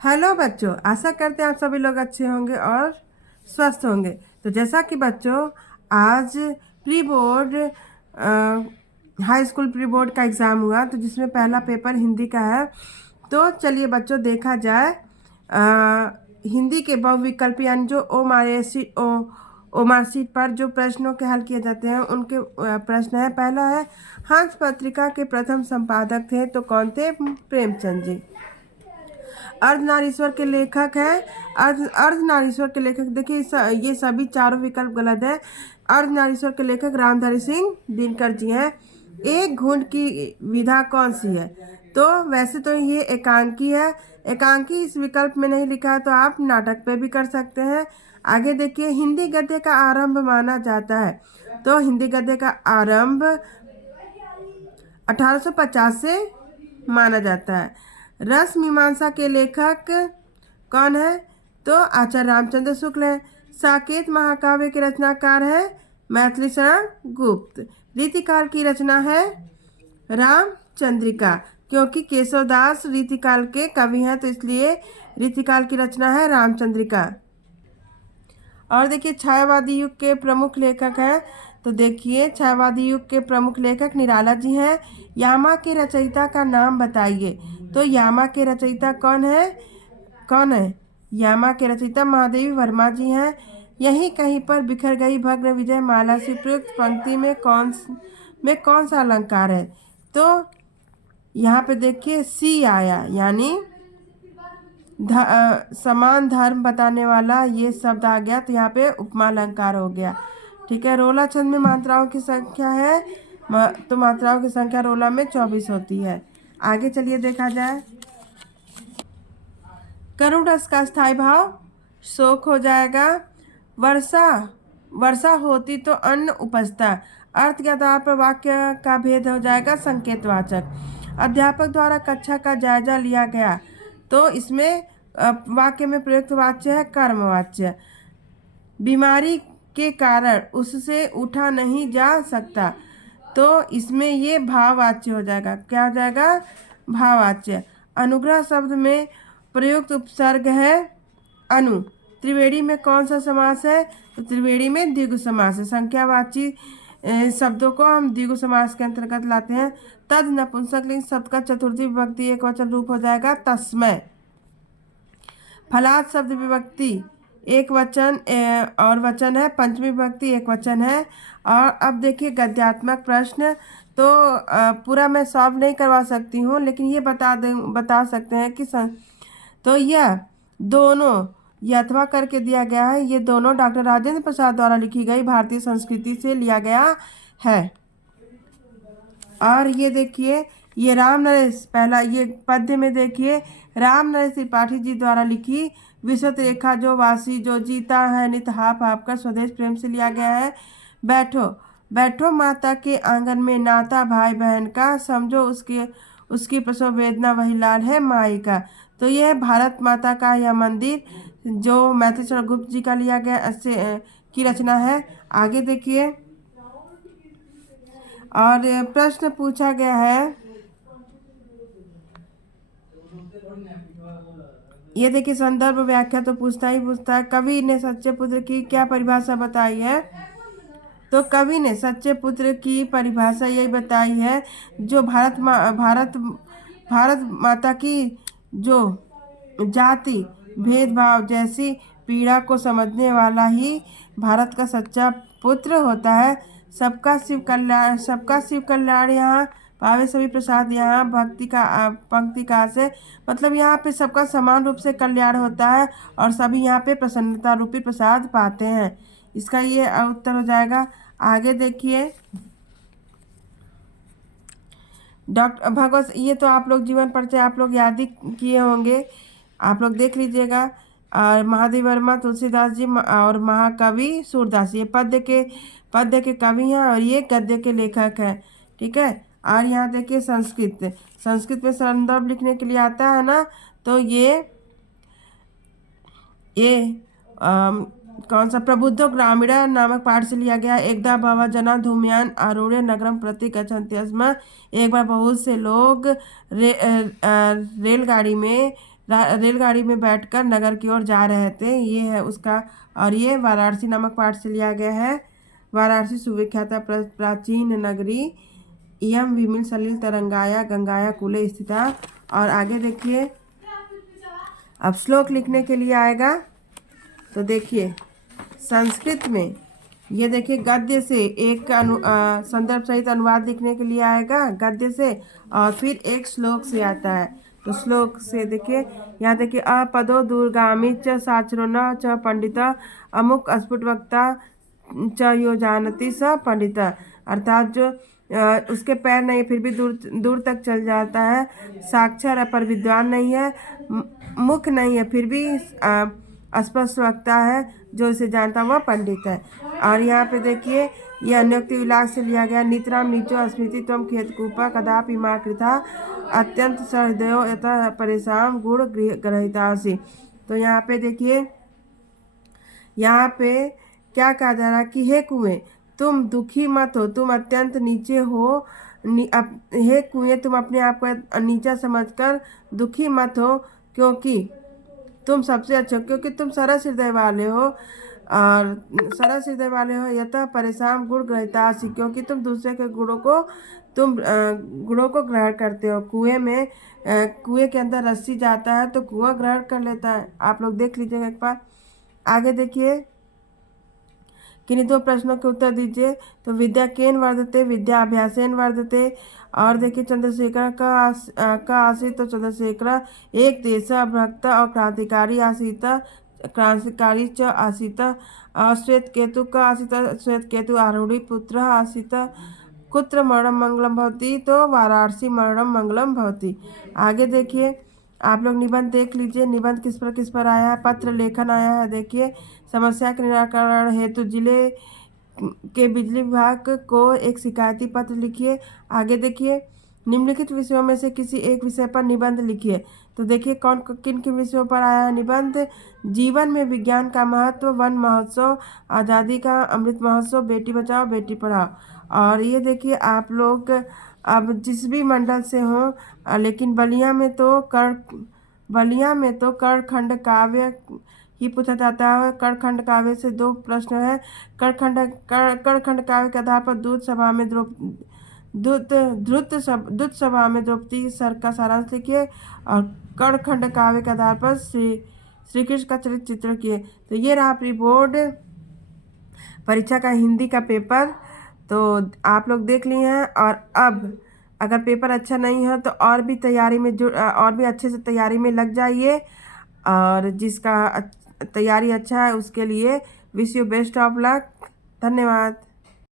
Hello बच्चों, आशा करते हैं आप सभी लोग अच्छे होंगे और स्वस्थ होंगे। तो जैसा कि बच्चों आज pre board high school pre board का एग्ज़ाम हुआ, तो जिसमें पहला पेपर हिंदी का है। तो चलिए बच्चों देखा जाए हिंदी के बहुविकल्पी यानी जो ओमार सीट पर जो प्रश्नों के हल किए जाते हैं उनके प्रश्न है। पहला है, हंस पत्रिका के प्रथम संपादक थे तो कौन थे? प्रेमचंद जी। अर्धनारीश्वर के लेखक हैं। अर्धनारीश्वर के लेखक देखिए, ये सभी चारों विकल्प गलत है। अर्धनारीश्वर के लेखक रामधारी सिंह दिनकर जी हैं। एक घूंट की विधा कौन सी है? तो वैसे तो ये एकांकी है। एकांकी इस विकल्प में नहीं लिखा है, तो आप नाटक पे भी कर सकते हैं। आगे देखिए, हिंदी गद्य का आरंभ माना जाता है। तो हिंदी गद्य का आरंभ 1850 से माना जाता है। रस मीमांसा के लेखक कौन है? तो आचार्य रामचंद्र शुक्ल है। साकेत महाकाव्य के रचनाकार है मैथिली शरण गुप्त। रीतिकाल की रचना है रामचंद्रिका, क्योंकि केशवदास रीतिकाल के कवि हैं, तो इसलिए रीतिकाल की रचना है रामचंद्रिका। और देखिए, छायावादी युग के प्रमुख लेखक हैं। तो देखिए, छायावादी युग के प्रमुख लेखक निराला जी हैं। यामा के रचयिता का नाम बताइए। तो यामा के रचयिता कौन है? यामा के रचयिता महादेवी वर्मा जी हैं। यहीं कहीं पर बिखर गई भग्न विजय माला से प्रयुक्त पंक्ति में कौन सा अलंकार है? तो यहाँ पे देखिए सी आया, यानी समान धर्म बताने वाला ये शब्द आ गया, तो यहाँ पे उपमा अलंकार हो गया। ठीक है। रोला छंद में मात्राओं की संख्या है, तो मात्राओं की संख्या रोला में 24 होती है। आगे चलिए देखा जाए। करुण रस का स्थायी भाव शोक हो जाएगा। वर्षा होती तो अन्न उपजता। अर्थ के आधार पर वाक्य का भेद हो जाएगा संकेतवाचक। अध्यापक द्वारा कक्षा का जायजा लिया गया, तो इसमें वाक्य में प्रयुक्त वाच्य है कर्मवाच्य। बीमारी के कारण उससे उठा नहीं जा सकता, तो इसमें ये भाववाच्य हो जाएगा। क्या हो जाएगा? भाववाच्य। अनुग्रह शब्द में प्रयुक्त उपसर्ग है अनु। त्रिवेणी में कौन सा समास है? तो त्रिवेणी में द्विगु समास है। संख्यावाची शब्दों को हम द्विगु समास के अंतर्गत लाते हैं। तद नपुंसकलिंग शब्द का चतुर्थी विभक्ति एक वचन रूप हो जाएगा तस्मय। फलात शब्द विभक्ति एक वचन और वचन है, पंचमी विभक्ति एक वचन है। और अब देखिए गद्यात्मक प्रश्न, तो पूरा मैं सॉल्व नहीं करवा सकती हूँ, लेकिन ये बता सकते हैं कि तो यह दोनों, ये अथवा करके दिया गया है, ये दोनों डॉक्टर राजेंद्र प्रसाद द्वारा लिखी गई भारतीय संस्कृति से लिया गया है। और ये देखिए, ये राम नरेश, पहला ये पद्य में देखिए, राम नरेश त्रिपाठी जी द्वारा लिखी विश्व रेखा जो वासी जो जीता है नित हाप हाप कर स्वदेश प्रेम से लिया गया है। बैठो माता के आंगन में नाता भाई बहन का, समझो उसकी प्रसव वेदना वही लाल है माई का। तो यह है भारत माता का यह मंदिर, जो मैथिली शरण गुप्त जी का लिया गया की रचना है। आगे देखिए, और प्रश्न पूछा गया है, ये देखिए संदर्भ व्याख्या तो पूछता है। कवि ने सच्चे पुत्र की क्या परिभाषा बताई है? तो कवि ने सच्चे पुत्र की परिभाषा यही बताई है, जो भारत माता की जो जाति भेदभाव जैसी पीड़ा को समझने वाला ही भारत का सच्चा पुत्र होता है। सबका शिव कल्याण यहाँ पावे सभी प्रसाद यहाँ भक्ति का पंक्ति का से, मतलब यहाँ पे सबका समान रूप से कल्याण होता है और सभी यहाँ पे प्रसन्नता रूपी प्रसाद पाते हैं। इसका ये उत्तर हो जाएगा। आगे देखिए, डॉक्टर भगवत, ये तो आप लोग जीवन परिचय आप लोग याद ही किए होंगे, आप लोग देख लीजिएगा। और महादेव वर्मा तुलसीदास जी और महाकवि सूरदास, ये पद्य के कवि हैं और ये गद्य के लेखक हैं। ठीक है। और यहाँ देखिए संस्कृत में संदर्भ लिखने के लिए आता है ना, तो ये कौन सा प्रबुद्धो ग्रामीण नामक पाठ से लिया गया। एकदा भव जना धूम्यान आरूढ़ नगरम प्रति गच्छन्ति स्म। एक बार बहुत से लोग रेलगाड़ी में रेलगाड़ी में बैठकर नगर की ओर जा रहे थे। ये है उसका, और ये वाराणसी नामक पाठ से लिया गया है। वाराणसी सुविख्याता प्राचीन नगरी, इयं विमिल सलिल तरंगाया गंगाया कूले स्थिता। और आगे देखिए, अब श्लोक लिखने के लिए आएगा। तो देखिए संस्कृत में ये देखिए गद्य से एक संदर्भ सहित अनुवाद लिखने के लिए आएगा गद्य से, और फिर एक श्लोक से आता है। तो श्लोक से देखिए, यहाँ देखिए, अपदो दूरगामी च साचरो न च पंडित अमुक अस्फुट वक्ता च यो जानती स पंडित। अर्थात जो उसके पैर नहीं फिर भी दूर दूर तक चल जाता है, साक्षर है पर विद्वान नहीं है, मुख नहीं है फिर भी अस्पष्ट वक्ता है, जो इसे जानता वह पंडित है। और यहाँ पे देखिए, ये अन्योक्ति विलास से लिया गया। नितराम नीचो स्मृति त्वम खेतकूपा कदापि माँ कृथा अत्यंत सहृदयो यतः परेशान गुण ग्रहितासी। तो यहाँ पे देखिए, यहाँ पे क्या कहा जा रहा है कि हे कुएं, तुम दुखी मत हो, तुम अत्यंत नीचे हो। हे कुएं, तुम अपने आप को नीचा समझकर दुखी मत हो, क्योंकि तुम सबसे अच्छे हो, क्योंकि तुम सरस हृदय वाले हो। और सरस हृदय वाले हो यतः परेशान गुण ग्रहितासी, क्योंकि तुम दूसरे के गुणों को ग्रहण करते हो। कुएं के अंदर रस्सी जाता है तो कुआं ग्रहण कर लेता है। आप लोग देख लीजिएगा एक बार। आगे देखिए, किन्हीं दो प्रश्नों के उत्तर दीजिए। तो विद्या केन वर्धते, विद्या अभ्यासेन वर्धते। और देखिए, चंद्रशेखर का आसीत, तो चंद्रशेखर एक देश भक्त और क्रांतिकारी आसीत, क्रांतिकारी च आसीत। और श्वेत केतु का आसीत, श्वेत केतु आरूढ़ी पुत्र आसीत। कुत्र मरणम मंगलम भवती, तो वाराणसी मरणम मंगलम भवती। आगे देखिए, आप लोग निबंध देख लीजिए। निबंध किस पर आया है? पत्र लेखन आया है। देखिए, समस्या के निराकरण हेतु जिले के बिजली विभाग को एक शिकायती पत्र लिखिए। आगे देखिए, निम्नलिखित विषयों में से किसी एक विषय पर निबंध लिखिए। तो देखिए किन किन विषयों पर आया है निबंध। जीवन में विज्ञान का महत्व, वन महोत्सव, आज़ादी का अमृत महोत्सव, बेटी बचाओ बेटी पढ़ाओ। और ये देखिए, आप लोग अब जिस भी मंडल से हो, लेकिन बलिया में तो कर्ण काव्य ही पूछा जाता है। कर्ण काव्य से 2 प्रश्न है। कर्ण काव्य के आधार पर दूत सभा में द्रौपदी सर का सारांश लिखिए, और कर्ण काव्य के आधार पर श्री कृष्ण का चित्र किए। तो ये रहा प्री बोर्ड परीक्षा का हिंदी का पेपर। तो आप लोग देख लिए हैं। और अब अगर पेपर अच्छा नहीं हो तो और भी अच्छे से तैयारी में लग जाइए। और जिसका तैयारी अच्छा है उसके लिए wish you best of luck. धन्यवाद।